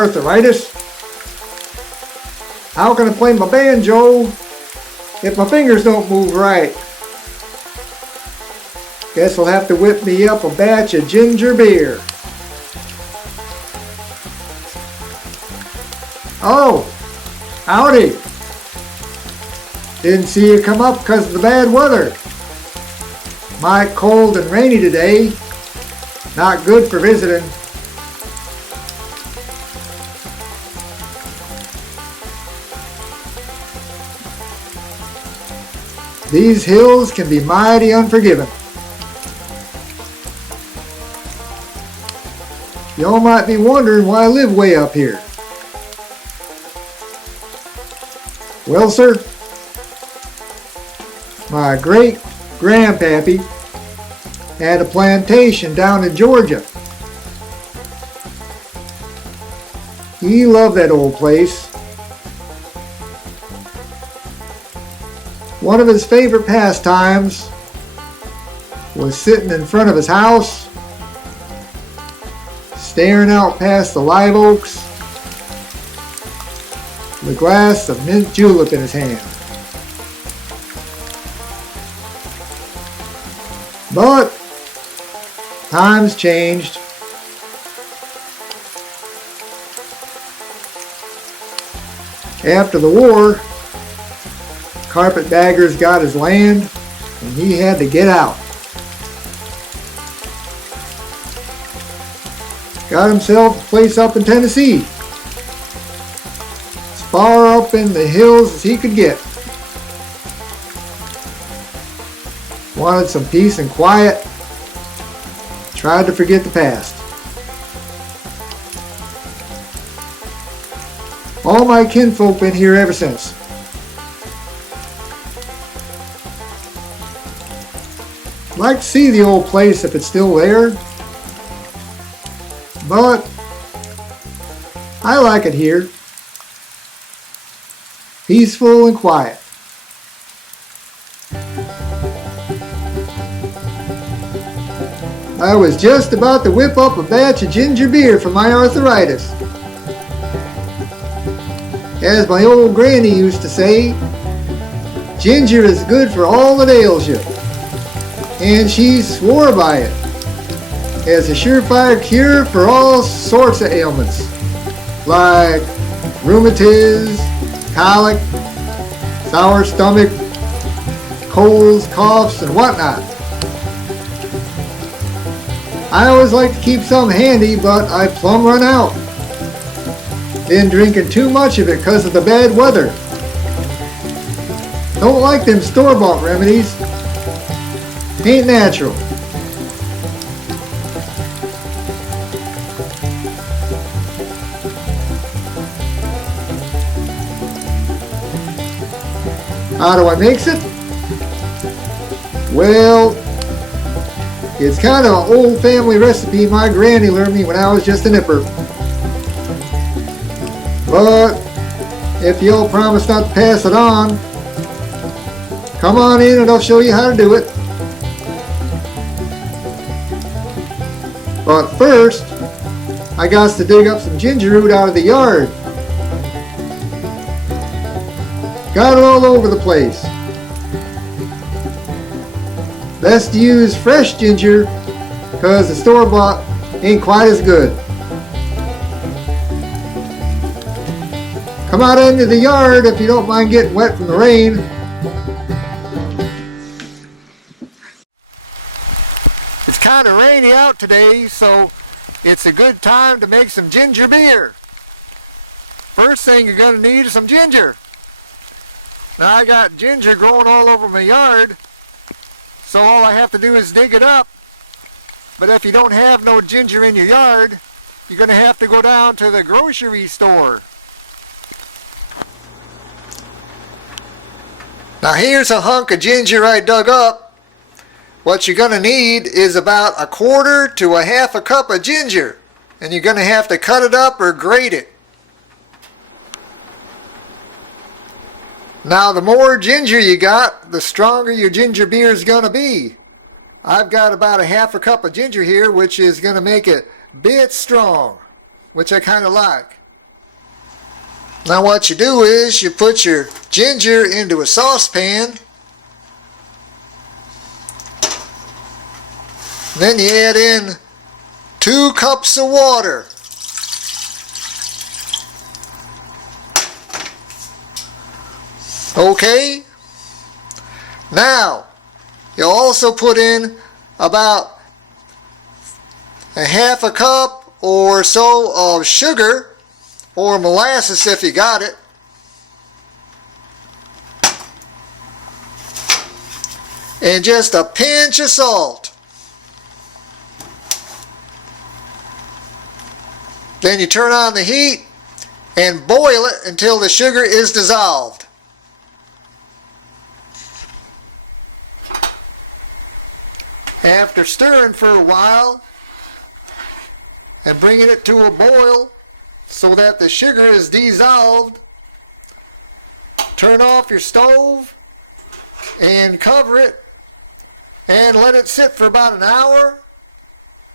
arthritis. How can I play my banjo if my fingers don't move right? Guess I'll have to whip me up a batch of ginger beer. Oh, howdy. Didn't see you come up because of the bad weather. Might cold and rainy today. Not good for visiting. These hills can be mighty unforgiving. Y'all might be wondering why I live way up here. Well, sir, my great-grandpappy had a plantation down in Georgia. He loved that old place. One of his favorite pastimes was sitting in front of his house, staring out past the live oaks, with a glass of mint julep in his hand. But times changed. After the war, carpetbaggers got his land and he had to get out. Got himself a place up in Tennessee, as far up in the hills as he could get. Wanted some peace and quiet. Tried to forget the past. All my kinfolk been here ever since. Like to see the old place if it's still there, but I like it here. Peaceful and quiet. I was just about to whip up a batch of ginger beer for my arthritis. As my old granny used to say, ginger is good for all that ails you. And she swore by it as a surefire cure for all sorts of ailments, like rheumatiz, colic, sour stomach, colds, coughs, and whatnot. I always like to keep some handy, but I plumb run out. Been drinking too much of it because of the bad weather. Don't like them store-bought remedies. Ain't natural. How do I mix it? Well, it's kind of an old family recipe my granny learned me when I was just a nipper. But if you'll promise not to pass it on, come on in and I'll show you how to do it. But first, I got to dig up some ginger root out of the yard. Got it all over the place. Best to use fresh ginger because the store-bought ain't quite as good. Come out into the yard if you don't mind getting wet from the rain. It's kind of rainy out today, so it's a good time to make some ginger beer. First thing you're going to need is some ginger. Now I got ginger growing all over my yard, so all I have to do is dig it up. But if you don't have no ginger in your yard, you're going to have to go down to the grocery store. Now here's a hunk of ginger I dug up. What you're going to need is about 1/4 to 1/2 cup of ginger. And you're going to have to cut it up or grate it. Now the more ginger you got, the stronger your ginger beer is going to be. I've got about 1/2 cup of ginger here, which is going to make it a bit strong, which I kind of like. Now what you do is you put your ginger into a saucepan. Then you add in 2 cups of water. Okay. Now, you'll also put in about a half a cup or so of sugar, or molasses if you got it. And just a pinch of salt. Then you turn on the heat and boil it until the sugar is dissolved. After stirring for a while and bringing it to a boil so that the sugar is dissolved, turn off your stove and cover it and let it sit for about an hour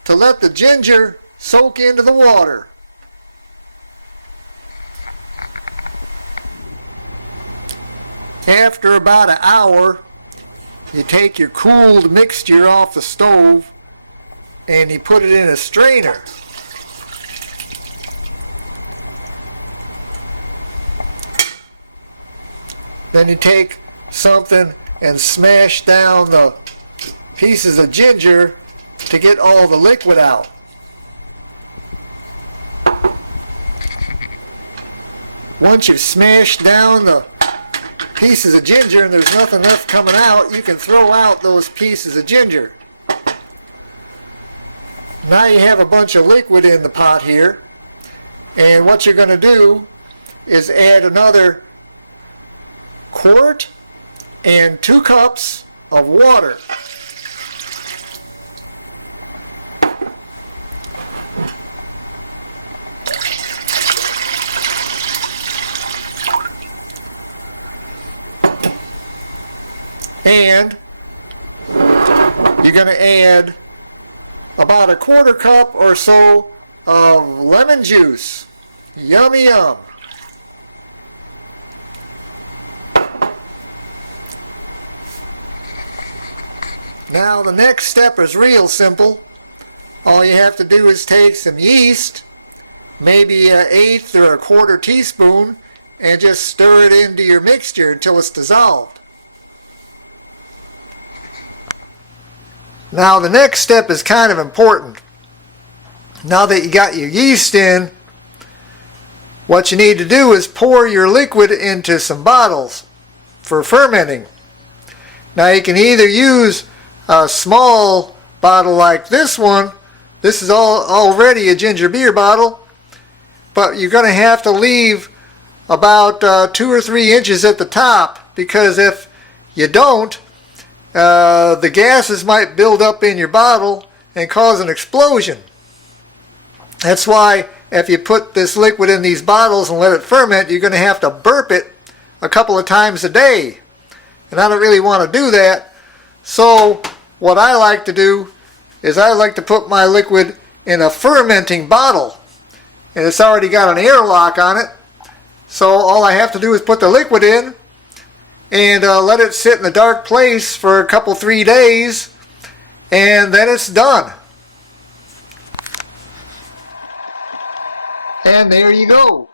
to let the ginger soak into the water. After about an hour, you take your cooled mixture off the stove and you put it in a strainer. Then you take something and smash down the pieces of ginger to get all the liquid out. Once you've smashed down the pieces of ginger and there's nothing left coming out, you can throw out those pieces of ginger. Now you have a bunch of liquid in the pot here, and what you're going to do is add another quart and 2 cups of water. And you're going to add about a 1/4 cup or so of lemon juice. Yummy yum. Now the next step is real simple. All you have to do is take some yeast, maybe an 1/8 or a 1/4 teaspoon, and just stir it into your mixture until it's dissolved. Now the next step is kind of important. Now that you got your yeast in, what you need to do is pour your liquid into some bottles for fermenting. Now you can either use a small bottle like this one. This is already a ginger beer bottle, but you're going to have to leave about 2 or 3 inches at the top, because if you don't, the gases might build up in your bottle and cause an explosion. That's why if you put this liquid in these bottles and let it ferment, you're going to have to burp it a couple of times a day. And I don't really want to do that. So what I like to do is I like to put my liquid in a fermenting bottle. And it's already got an airlock on it. So all I have to do is put the liquid in and let it sit in a dark place for a couple, 3 days, and then it's done. And there you go.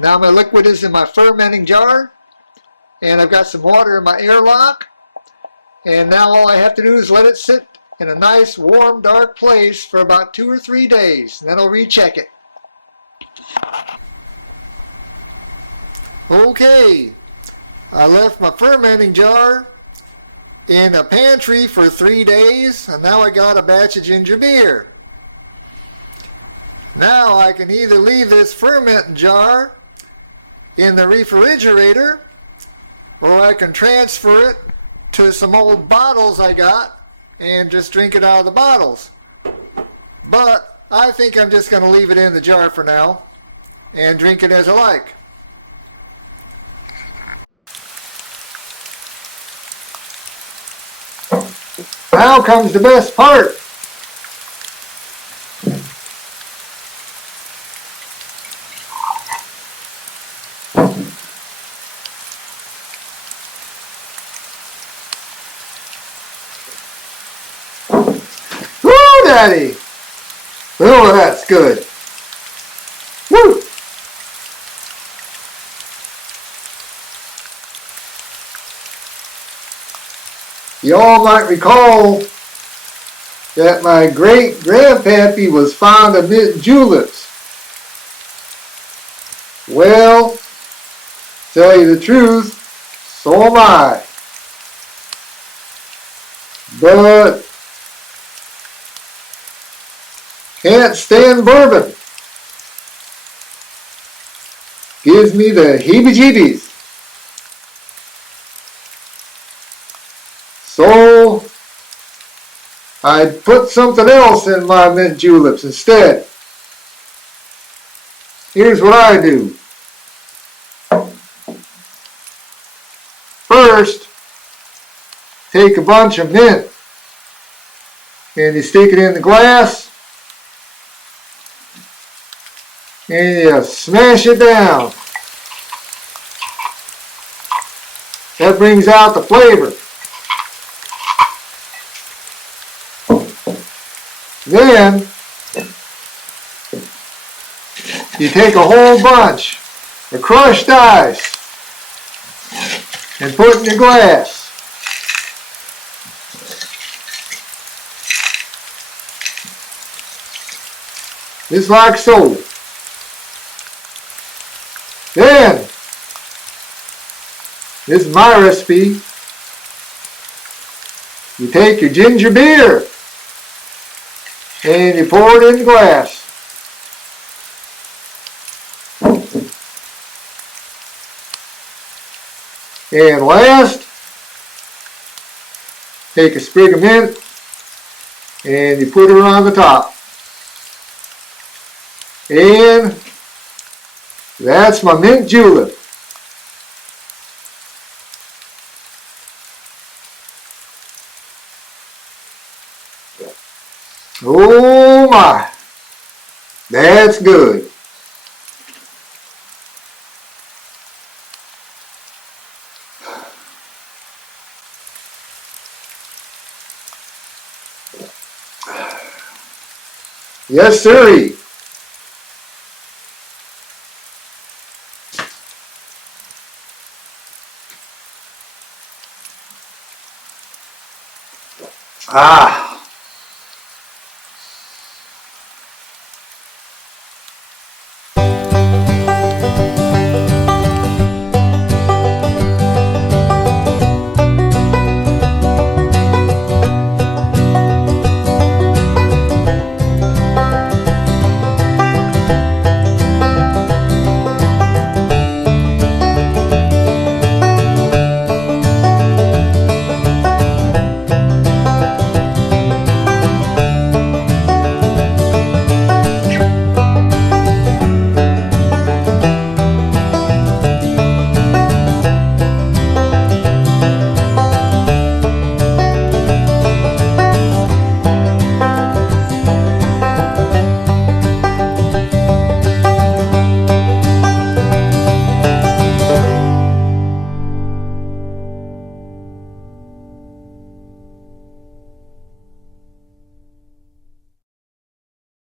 Now my liquid is in my fermenting jar, and I've got some water in my airlock, and now all I have to do is let it sit in a nice, warm, dark place for about 2 or 3 days, and then I'll recheck it. Okay. I left my fermenting jar in a pantry for 3 days, and now I got a batch of ginger beer. Now I can either leave this fermenting jar in the refrigerator, or I can transfer it to some old bottles I got and just drink it out of the bottles. But I think I'm just going to leave it in the jar for now and drink it as I like. Now comes the best part. Alrighty. Oh, that's good. Woo! You all might recall that my great-grandpappy was fond of mint juleps. Well, tell you the truth, so am I. But can't stand bourbon. Gives me the heebie-jeebies. So I put something else in my mint juleps instead. Here's what I do. First, take a bunch of mint and you stick it in the glass and you smash it down. That brings out the flavor. Then you take a whole bunch of crushed ice and put in your glass. Just like so. Then, this is my recipe. You take your ginger beer and you pour it in the glass. And last, take a sprig of mint and you put it on the top. And that's my mint julep. Oh my, that's good. Yes, sirree. Ah.